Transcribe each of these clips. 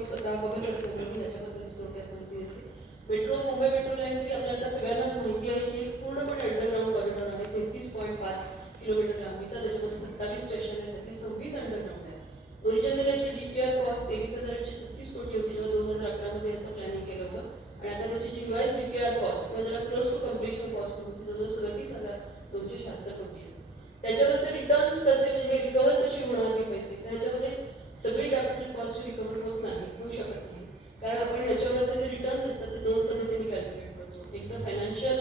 मी स्वतः बघत असते मी याच्याबद्दल थोडक्यात माहिती देते. मेट्रो मुंबई मेट्रो लाईन ही आपल्याला सगळ्यांनाच माहिती आहे की एक पूर्णपणे अंडरग्राऊंड कॉरिडॉर आहे. 33.5 किलोमीटर लांबीचा, त्याच्यामध्ये 27 स्टेशन आहे, त्यातली 26 अंडरग्राऊंड आहे. ओरिजिनल याची DPR कॉस्ट 23,136 कोटी होती जेव्हा 2011 मध्ये याचं प्लॅनिंग केलं होतं. आणि आता त्याची जी रिवाइज DPR कॉस्ट किंवा जरा क्लोज टू कम्प्लिशन कॉस्ट होती जवळ 37,276 कोटी आहे. त्याच्यावरचे रिटर्न्स कसे म्हणजे रिकवर कशी होणार हे पैसे, तर ह्याच्यामध्ये सगळी कॅपिटल कॉस्ट रिकवर होत नाही, होऊ शकत नाही. कारण आपण ह्याच्यावरचे जे रिटर्न्स असतात ते दोन पद्धतीने कॅल्क्युलेट करतो. एक तर फायनान्शियल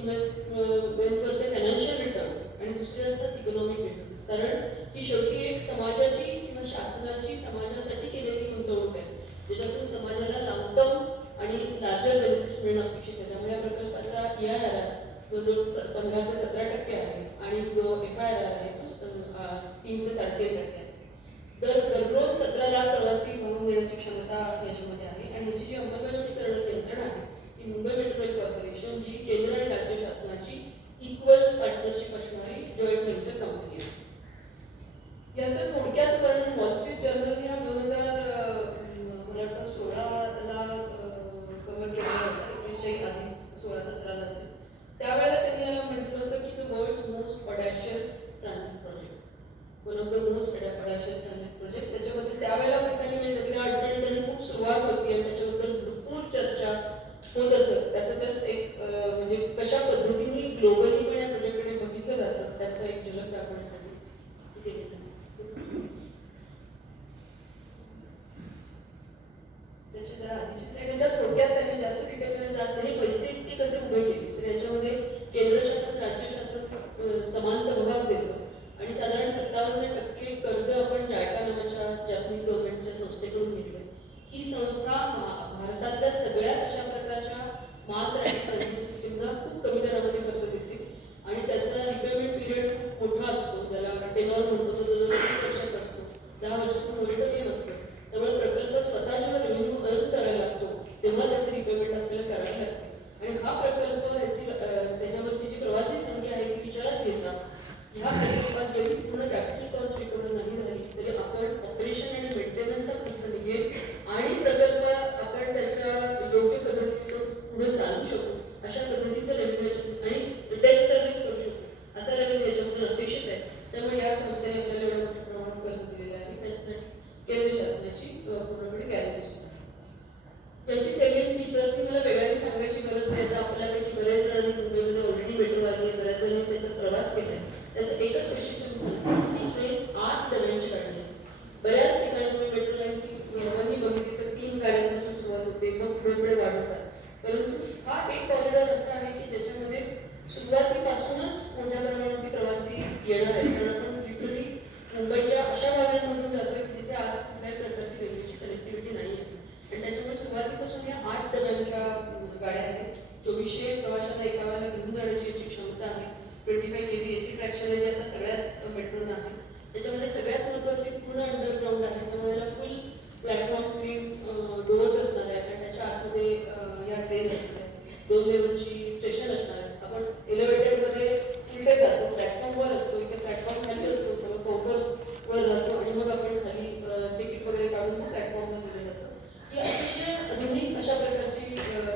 इन्व्हेस्टमेंटवरचे फायनान्शियल रिटर्न्स आणि दुसरे असतात इकॉनॉमिक रिटर्न्स. कारण ही शेवटी एक समाजाची किंवा शासनाची समाजासाठी केलेली गुंतवणूक आहे ज्याच्यातून समाजाला लॉंग टर्म आणि लार्जर बेनिफिट्स मिळणं अपेक्षित आहे. त्यामुळे या प्रकल्पाचा EIRR जो 15 ते 17% आहे आणि जो FIRR आहे तो 3 ते 3.5% आहे. दररोज 17 लाख प्रवासी वाहून नेण्याची क्षमता याच्यामध्ये आहे. आणि याची जी अंमलबजावणी करणारी यंत्रणा आहे ती मुंबई मेट्रो रेल कॉर्पोरेशन, जी केंद्र आणि राज्य शासनाची इक्वल पार्टनरशिप असणारी जॉईंट व्हेंचर कंपनी आहे. याचं थोडक्यात वर्णन वॉल स्ट्रीट जर्नल या 2016ला कव्हर केलेलं होतं. 21च्या आधी 16-17ला असेल. त्यावेळेला त्यांनी याला म्हटलं होतं की the world's most audacious transit project, one of the most audacious transit project. त्याच्याबद्दल त्यावेळेला त्यांनी त्यातल्या अडचणी त्यांनी खूप सुरुवात होती आणि त्याच्याबद्दल भरपूर चर्चा होत असत. त्याचं जस्ट एक म्हणजे कशा पद्धतीने ग्लोबली पण या प्रोजेक्टकडे बघितलं जातं त्याचं एक झलक दाखवण्यासाठी त्याची जरा आधीची स्लाईड. त्याच्यात थोडक्यात त्यांनी जास्त डिटेलमध्ये जात नाही. पैसे इतके कसे उभे केले तर याच्यामध्ये केंद्र शासन राज्य शासन समान सहभाग देतं आणि साधारण 57% कर्ज आपण जायका नावाच्या जॅपनीज गव्हर्नमेंटच्या संस्थेकडून घेतलं. ही संस्था भारतातल्या सगळ्याच अशा प्रकारच्या मास रॅपिड ट्रान्झिट सिस्टीमला खूप कमी दरामध्ये कर्ज देते आणि त्याचा रिपेमेंट पिरियड खूप मोठा असतो, ज्याला टेनॉर म्हणतो, तो जवळजवळ 20 वर्षाचा असतो. 10 वर्षाचं मॉनिटरिंग असतं. त्यामुळे प्रकल्प स्वतः जेव्हा रेव्हेन्यू अर्न करायला लागतो तेव्हा त्याचे रिपेमेंट आपल्याला करायला लागते. आणि हा प्रकल्प त्याच्यावरची जी प्रवासी संख्या आहे ती विचारात घेता ह्या प्रकल्पात जरी पूर्ण कॅपिटल कॉस्ट रिकवर नाही झाली तरी आपण ऑपरेशन आणि मेंटेनन्सचा खर्च निघेल आणि प्रकल्प आपण त्याच्या योग्य पद्धतीने पुढे चालू शकू अशा पद्धतीचं रेव्हेन्यू आणि डेट सर्व्हिस करू शकू असा रेव्हेन्यू याच्यामध्ये अपेक्षित आहे. त्यामुळे या संस्थेने आपल्याला एवढ्या मोठ्या प्रमाणात कर्ज दिलेलं आहे. त्याच्यासाठी केंद्र शासनाची पूर्णपणे गॅरंटी सुद्धा. त्याची सेलिंग फीचर्स ही मला वेगळ्याने सांगायची गरज नाही. आता आपल्यापैकी बऱ्याच जणांनी मुंबईमध्ये ऑलरेडी मेट्रो आली आहे, बऱ्याच जणांनी त्याचा प्रवास केला आहे. त्याचं एकच वैशिष्ट्य सांगतो की ट्रेन 8 डब्यांची गाडी आहे. बऱ्याच ठिकाणी तुम्ही मेट्रो लाईन हवानी बघितली तर 3 गाड्यांपासून सुरुवात होते, मग पुढे पुढे वाढवतात. परंतु हा एक कॉरिडॉर असा आहे की ज्याच्यामध्ये सुरुवातीपासूनच मोठ्या प्रमाणात प्रवासी येणार आहेत. कारण आपण लिटरली मुंबईच्या अशा भागांमधून जातोय की जिथे आज कुठल्याही प्रकारची रेल्वेची कनेक्टिव्हिटी नाही आहे. आणि त्याच्यामुळे सुरुवातीपासून या 8 डब्यांच्या गाड्या आहेत. 2400 प्रवाशांना एका वेळेला घेऊन जाण्याची याची क्षमता आहे. 25 kV AC ट्रॅक्शन आहे, जे आता सगळ्याच मेट्रोना आहे. त्याच्यामध्ये सगळ्यात महत्त्वाचे पूर्ण अंडरग्राऊंड आहे. त्यामुळे याला फुल प्लॅटफॉर्म स्क्रीन डोअर्स असणार आहेत आणि त्याच्या आतमध्ये या ट्रेन असणार आहेत. 2 लेवलची स्टेशन असणार आहेत. आपण एलिव्हेटेडमध्ये उलटे जातो, प्लॅटफॉर्मवर असतो, इथे प्लॅटफॉर्म खाली असतो, तेव्हा कॉम्पर्सवर राहतो आणि मग आपण खाली तिकीट वगैरे काढून मग प्लॅटफॉर्मवर दिलं जातं. ही अतिशय आधुनिक अशा प्रकारची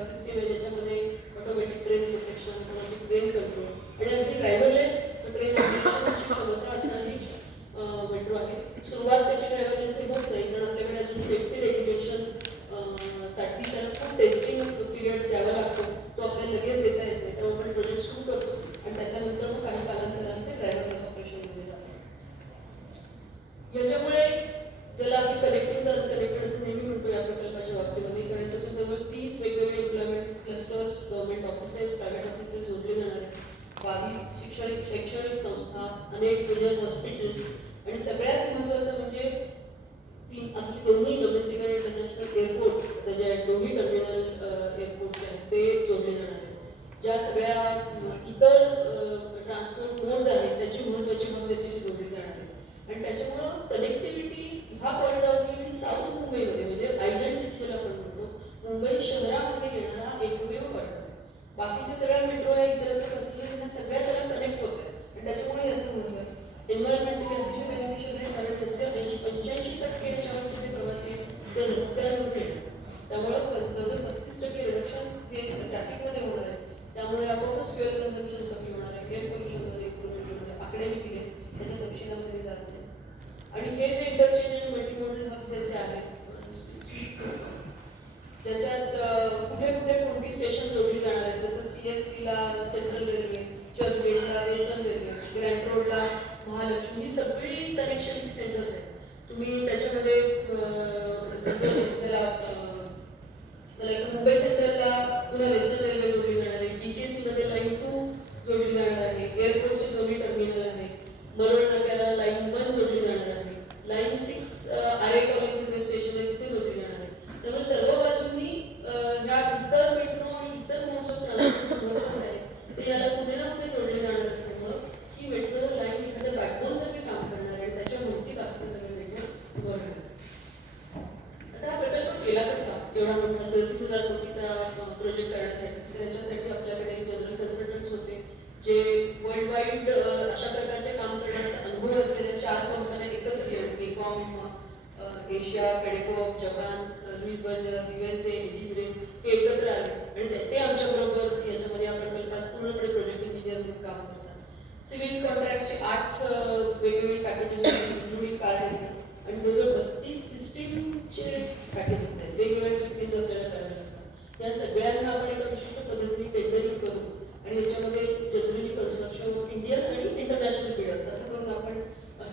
सिस्टीम आहे ज्याच्यामध्ये automatic train protection, automatic train control आणि अगदी ड्रायव्हरलेस ट्रेन ऑपरेशनची क्षमता असणारी मेट्रो आहे. सुरुवात त्याची ड्रायव्हरलेसली होत नाही कारण आपल्याकडे अजून सेफ्टी रेग्युलेशन साठी त्याला खूप टेस्टिंग पिरियड द्यावा लागतो. तो आपल्याला लगेच देता येत नाही. त्यामुळे आपण प्रोजेक्ट सुरू करतो आणि त्याच्यानंतर मग काही कालांतराने ते ड्रायव्हरलेस ऑपरेशनमध्ये जातो. याच्यामुळे ज्याला आम्ही कनेक्टिंग द अनकनेक्टेड असं नेहमी म्हणतो या प्रकल्पाच्या बाबतीमध्ये, कारण त्यातून जवळ 30 वेगवेगळे employment clusters, government offices, private offices जोडले जाणार आहेत. 22 शैक्षणिक संस्था, अनेक मेजर हॉस्पिटल्स आणि सगळ्यात महत्त्वाचं म्हणजे आपली दोन्ही डोमेस्टिक आणि इंटरनॅशनल एअरपोर्ट जे दोन्ही टर्मिनल एअरपोर्ट आहेत ते जोडले जाणार आहेत. ज्या सगळ्या इतर ट्रान्सपोर्ट मोड्स आहेत त्याची महत्त्वाची मग त्याच्याशी जोडली जाणार आहे. आणि त्याच्यामुळं कनेक्टिव्हिटी ह्या कॉरिडॉरने साऊथ मुंबईमध्ये म्हणजे आयलँड सिटी ज्याला आपण म्हणतो मुंबई शहरामध्ये येणारा एकमेव कॉरिडॉर. बाकीचे सगळ्या मेट्रो आहे इतरत्र असलेल्या त्यांना सगळ्या त्याला कनेक्ट होत आहे आणि त्याच्यामुळे याचं महत्त्व आहे. एन्व्हायरमेंटली अतिशय बेनिफिशियल आहे कारण त्याचे 85% याच्यावर प्रवासी ते रस्त्यांवर आणि हे जे इंटरचेंज आणि मल्टीमोडल हब्स जे आहेत ज्याच्यात कुठे कुठे कोणती स्टेशन जोडली जाणार आहेत, जसं CST ला सेंट्रल रेल्वे, चर्चगेटला वेस्टर्न रेल्वे, ग्रँट रोडला महालक्ष्मी, ही सगळी कनेक्शन सेंटर्स आहेत. तुम्ही त्याच्यामध्ये त्याला मुंबई सेंट्रलला पुन्हा वेस्टर्न रेल्वे जोडली जाणार आहे, DKC मध्ये लाईन 2 जोडली जाणार आहे, एअरपोर्टचे दोन्ही टर्मिनल आहे, मरोळ नाक्याला लाईन 1 जोडली जाणार आहे, लाईन 6 आरे कॉलनीचे जे स्टेशन आहे तिथे जोडली जाणार आहे. त्यामुळे सर्व बाजूंनी ह्या इतर मेट्रो आणि इतर मोड्स ऑफ ट्रान्सपोर्ट महत्वाचं आहे ते याला कुठे ना कुठे जोडले जाणार असल्यामुळं ही मेट्रो लाईन एखाद्या बॅकबोनसारखे काम करणार आहे आणि त्याच्या भोवती बाकीचे सगळे मेट्रो उभं राहणार. आता हा प्रकल्प केला कसा एवढा मोठा 37,000 कोटीचा प्रोजेक्ट करण्यासाठी? त्याच्यासाठी आपल्याकडे जनरल कन्सल्टंट्स होते जे वर्ल्ड वाईड अशा प्रकारचे काम करण्याचा अनुभव असलेल्या 4 कंपन्या एकत्र येऊन बेकॉम, Asia, Padeco, Japan, Louis Berger, USA, Israel हे एकत्र आले आणि ते आमच्याबरोबर याच्यामध्ये या प्रकल्पात पूर्णपणे प्रोजेक्ट इंजिनियर म्हणून काम करतात. सिव्हिल कॉन्ट्रॅक्टचे 8 वेगवेगळी पॅकेजेस तुम्ही काय घेतले आणि जवळजवळ 32 सिस्टीमचे पॅकेजेस आहेत, वेगवेगळ्या सिस्टीम्स आपल्याला करायला लागतात. या सगळ्यांना आपण एका विशिष्ट पद्धतीने टेंडरिंग करू आणि याच्यामध्ये जनरली कन्स्ट्रक्शन ऑफ इंडियन आणि इंटरनॅशनल बिल्डर्स असं करून आपण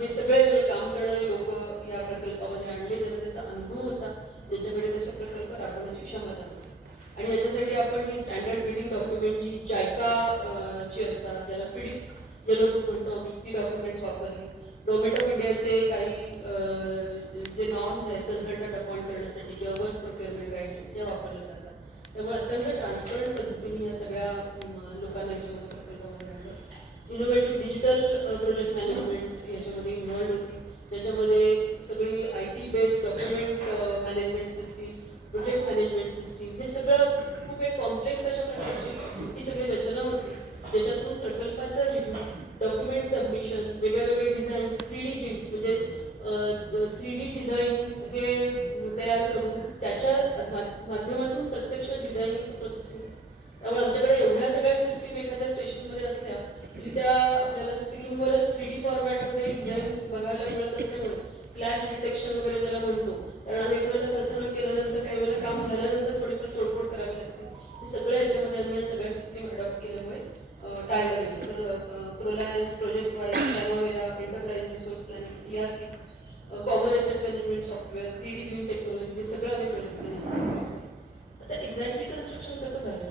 हे सगळे जे काम करणारे लोक या प्रकल्पामध्ये आणले, ज्यांना त्याचा अनुभव होता, ज्याच्याकडे त्याचा प्रकल्प राबवण्याची क्षमता. आणि याच्यासाठी आपण ही स्टँडर्ड बिल्डिंग डॉक्युमेंट जी JICA ची असतात, ज्याला पीडित जे लोक म्हणतो आम्ही, ती डॉक्युमेंट्स वापरली. गव्हर्नमेंट ऑफ इंडियाचे काही जे नॉर्म्स आहेत कन्सल्टंट अपॉइंट करण्यासाठी किंवा वर्क प्रोक्युरमेंट गाईडलाईन्स हे वापरले जातात. त्यामुळे अत्यंत ट्रान्सपरंट पद्धतीने या सगळ्या लोकांना याच्यामध्ये प्रकल्पामध्ये आणलं. इनोव्हेटिव्ह डिजिटल प्रोजेक्ट मॅनेजमेंट याच्यामध्ये इन्व्हॉल्ड होती, त्याच्यामध्ये सगळी IT based document management system, project management system, हे सगळं खूप एक कॉम्प्लेक्स अशा प्रकारची ही सगळी रचना होती, ज्याच्यातून प्रकल्पाचा रिव्ह्यू, डॉक्युमेंट सबमिशन, वेगळ्या वेगळे डिझाईन्स, 3D व्ह्यूज म्हणजे 3D डिझाईन हे तयार करून त्याच्या माध्यमातून प्रत्यक्ष डिझाईनिंगचं प्रोसेसिंग. त्यामुळे आमच्याकडे एवढ्या सगळ्या सिस्टीम एखाद्या स्टेशनमध्ये असल्या तरी त्या आपल्याला स्क्रीनवरच 3D फॉर्मॅटमध्ये डिझाईन बघायला मिळत असते, म्हणून फ्लॅश डिटेक्शन वगैरे ज्याला म्हणतो. कारण अनेक वेळेला तसं न केल्यानंतर काही वेळेला काम झाल्यानंतर थोडीफार तोडफोड करावी लागते. हे सगळ्या ह्याच्यामध्ये आम्ही या सगळ्या सिस्टीम अडॉप्ट केल्यामुळे टाळलं गेलं. तर प्रोलायन्स, प्रोजेक्ट वाईज, पॅनोवेरा, enterprise resource planning, ERP, common asset management software, 3D view technology, हे सगळं आम्ही प्रयत्न केले. आता एक्झॅक्टली कन्स्ट्रक्शन कसं झालं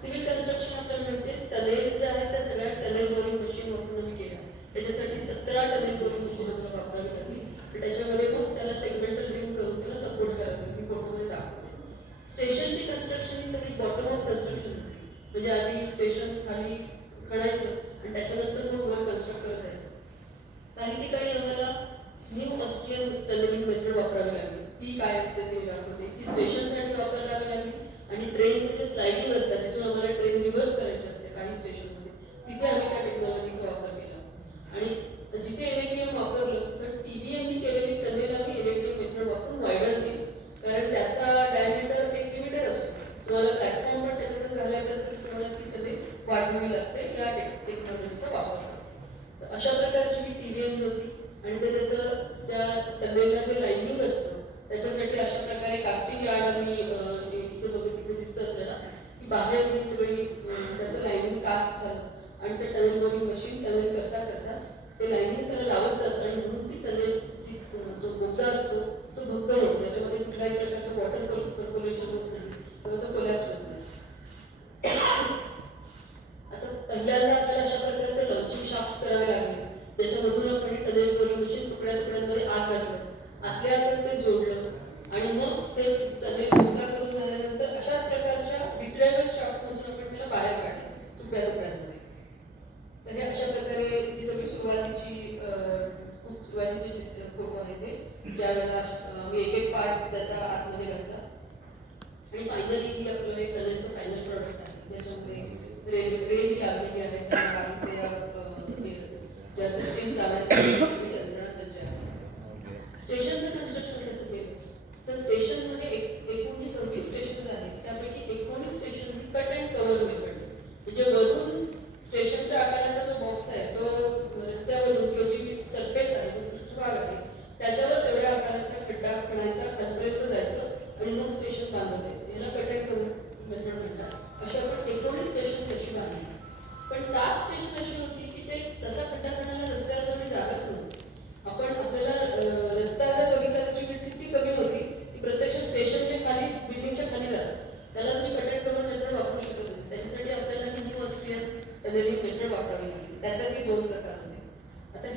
सिव्हिल कन्स्ट्रक्शन आपल्याला माहिती आहे, टनेल जे आहेत त्या सगळ्या टनेल बोरिंग मशीन वापरून आम्ही केल्या. त्याच्यासाठी 17 टनेल बोरिंग मशीन आम्हाला वापरावी लागली. त्याच्यामध्ये मग त्याला सेगमेंटल ड्रिल करून त्याला सपोर्ट करायला लागली. मी फोटोमध्ये दाखवते. स्टेशनची कन्स्ट्रक्शन ही सगळी बॉटम ऑफ कन्स्ट्रक्शन होती, म्हणजे आधी स्टेशन खाली खणायचं आणि त्याच्यानंतर मग वर कन्स्ट्रक्ट करत जायचं. काही ठिकाणी आम्हाला न्यू ऑस्ट्रियन टनेलिंग मेथड वापरावी लागली. ती काय असते ते दाखवते. ती स्टेशनसाठी वापरावी लागली आणि ट्रेनचे जे स्लायडिंग असतात त्यातून आम्हाला ट्रेन रिव्हर्स करायची असते काही स्टेशनमध्ये, तिथे आम्ही त्या टेक्नॉलॉजीचा वापर केला. आणि जिथे LATM वापरलं तर TBM केलेली टनेल आम्ही LATM मेथड वापरून वायडन केली, कारण त्याचा डायमीटर एक लिमिटेड असतो. तुम्हाला प्लॅटफॉर्मवर त्याच्याकडे घालायचं असेल तर तुम्हाला ती टनेल वाढवावी लागते या टेक्नॉलॉजीचा वापर करून. तर अशा प्रकारची ही TBM होती आणि त्याचं त्या टनेलला जे लाईनिंग असतं त्याच्यासाठी अशा प्रकारे कास्टिंग यार्ड आम्ही इथे बघतो, तिथे दिसतं आपल्याला की बाहेर ही सगळी त्याचं लाईनिंग कास्ट झालं आणि ते टनेल बोरिंग मशीन टनेल करता करता ते लाईनिंग त्याला लावत जातं आणि म्हणून ती टनेलची जो बोचा असतो तो भक्कम होतो, त्याच्यामध्ये कुठल्याही प्रकारचं वॉटर सर्क्युलेशन होत नाही किंवा तो कोलॅप्स होत नाही. आता पहिल्यांदा आपल्याला अशा प्रकारचे लॉन्चिंग शाफ्ट्स करावे लागले, त्याच्यामधून आपण टनेल बोरिंग मशीन तुकड्या तुकड्यांमध्ये आत घातलं, आतल्या आतच ते जोडलं आणि मग ते टनेल तुकडा करून झाल्यानंतर अशाच प्रकारच्या रिट्रॅव्हल शाफ्टमधून आपण त्याला बाहेर काढले तुकड्या तुकड्यांमध्ये. तर हे अशा प्रकारे ही सगळी सुरुवातीची खूप सुरुवातीचे फोटो आहे ते, ज्यावेळेला मी एक एक पार्ट त्याचा आतमध्ये घातला आणि फायनली ही आपलं हे टनेलचं फायनल प्रॉडक्ट आहे, ज्याच्यामध्ये रेल्वे लागलेली आहे, त्या गाडीचे ज्या सिस्टीम्स लावायसाठी यंत्रणा सज्ज आहे. स्टेशनचं कन्स्ट्रक्शन कसं केलं तर स्टेशनमध्ये 19 स्टेशन्स आहेत, त्यापैकी 19 stations cut and cover method, म्हणजे वरून स्टेशनच्या आकाराचा जो बॉक्स आहे तो रस्त्यावरून किंवा जी सरफेस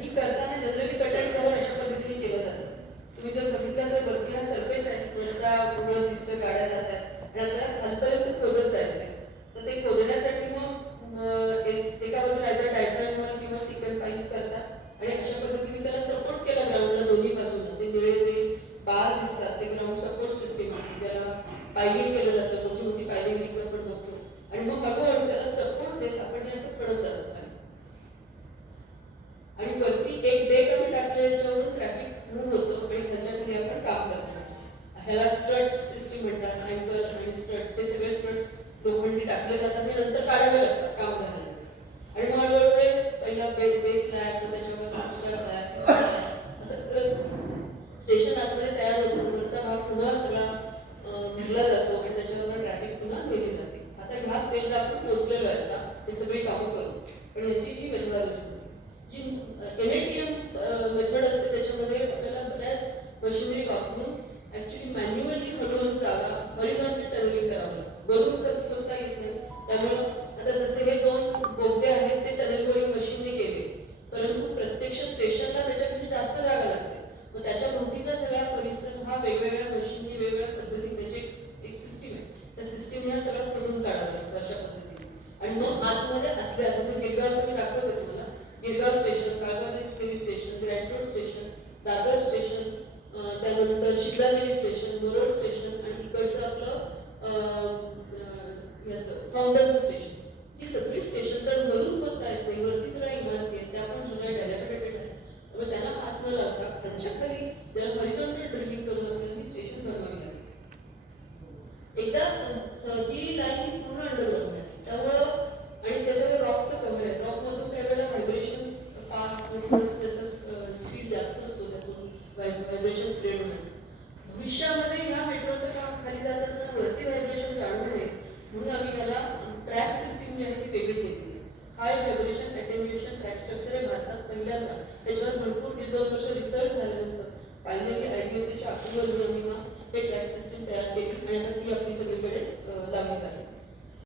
ही करताना जनरली कट अँड कव्हर अशा पद्धतीने केलं जातं. तुम्ही जर बघितलं तर वरती हा सरफेस आहे, रस्ता उघड दिसतोय, गाड्या जात आहेत आणि आपल्याला खालपर्यंत खोदत जायचं आहे. तर ते खोदण्यासाठी मग एका बाजूला either diaphragm wall किंवा सिकल पाईल्स करतात आणि अशा पद्धतीने त्याला सपोर्ट केला ग्राउंडला दोन्ही बाजूला. ते निळे जे बार दिसतात ते ग्राउंड सपोर्ट सिस्टीम आहे, ज्याला पायलिंग केलं जातं, मोठी मोठी पायलिंग रिक्स आपण बघतो आणि मग हळूहळू त्याला सपोर्ट देत आपण हे असं पडत जातो आणि वरती एक डेक आम्ही टाकल्याच्यावरून ट्रॅफिक मूव्ह होतो आणि त्याच्यामध्ये आपण काम करतो. ह्याला स्ट्रट सिस्टीम म्हणतात, अँकर आणि स्ट्रट्स. ते सगळे स्ट्रट्स लोखंडी टाकले जातात आणि नंतर काढावे लागतात काम झाल्यानंतर आणि मग हळूहळू पहिला बेस स्लॅब, मग त्याच्यावर दुसरा स्लॅब, तिसरा स्लॅब असं स्टेशन आतमध्ये तयार होतो. वरचा भाग पुन्हा सगळा भरला जातो आणि त्याच्यावर ट्रॅफिक पुन्हा नेली जाते. आता ह्या स्टेजला आपण पोहोचलेलो आहे. आता हे सगळी कामं करू पण याची ही मेथडॉलॉजी जी NATM मेथड असते त्याच्यामध्ये आपल्याला बऱ्याच मशिनरी वापरून ऍक्च्युली मॅन्युअली हळूहळू जागा हॉरिझॉन्टल टनलिंग करावं लागतं. वरून करता येत नाही. त्यामुळं आता जसे हे 2 बोगदे आहेत ते टनल बोरिंग मशीनने केले, परंतु प्रत्यक्ष स्टेशनला त्याच्यापेक्षा जास्त जागा लागते. मग त्याच्या भोवतीचा सगळा परिसर हा वेगवेगळ्या मशीननी वेगवेगळ्या पद्धतीने त्याची एक सिस्टीम आहे. त्या सिस्टीमने सगळं करून काढावं लागतं अशा पद्धतीने. आणि मग आतमध्ये आतल्या जसं गिरगावचं मी दाखवते तुम्हाला, Girgaon station, Kalgaon station, grand station, Dadar station, त्यानंतर शिदलादेवी स्टेशन, मुरड स्टेशन आणि इकडचं आपलं याचं फाउंडनचं स्टेशन. ही सगळी स्टेशन तर वरून बघता येत नाही, वरती सगळ्या इमारती आहेत त्या पण जुन्या डेलॅपिडेटेड आहेत. त्यामुळे त्यांना हात न लावता त्यांच्या खाली ज्याला हॉरिझॉन्टल ड्रिलिंग करून आपल्याला ही स्टेशन बनवावी लागेल. एकदा ही लाईन पूर्ण अंडरग्राउंड आहे त्यामुळं आणि त्याच्यावर रॉकचं कव्हर आहे. रॉकमधून काही वेळेला व्हायब्रेशन्स फास्ट त्याचा स्पीड जास्त असतो, त्यातून व्हायब्रेशन स्प्रेड होण्याचं. भविष्यामध्ये ह्या मेट्रोचं काम खाली जात असताना वरती व्हायब्रेशन जाणू नये म्हणून आम्ही त्याला ट्रॅक सिस्टीम जी आहे ती वेगळी केली. हाय व्हायब्रेशन अटेन्युएशन ट्रॅक स्ट्रक्चर आहे भारतात पहिल्यांदा. त्याच्यावर भरपूर 1.5-2 वर्ष रिसर्च झाल्यानंतर फायनली ITOCच्या अप्रुव्हल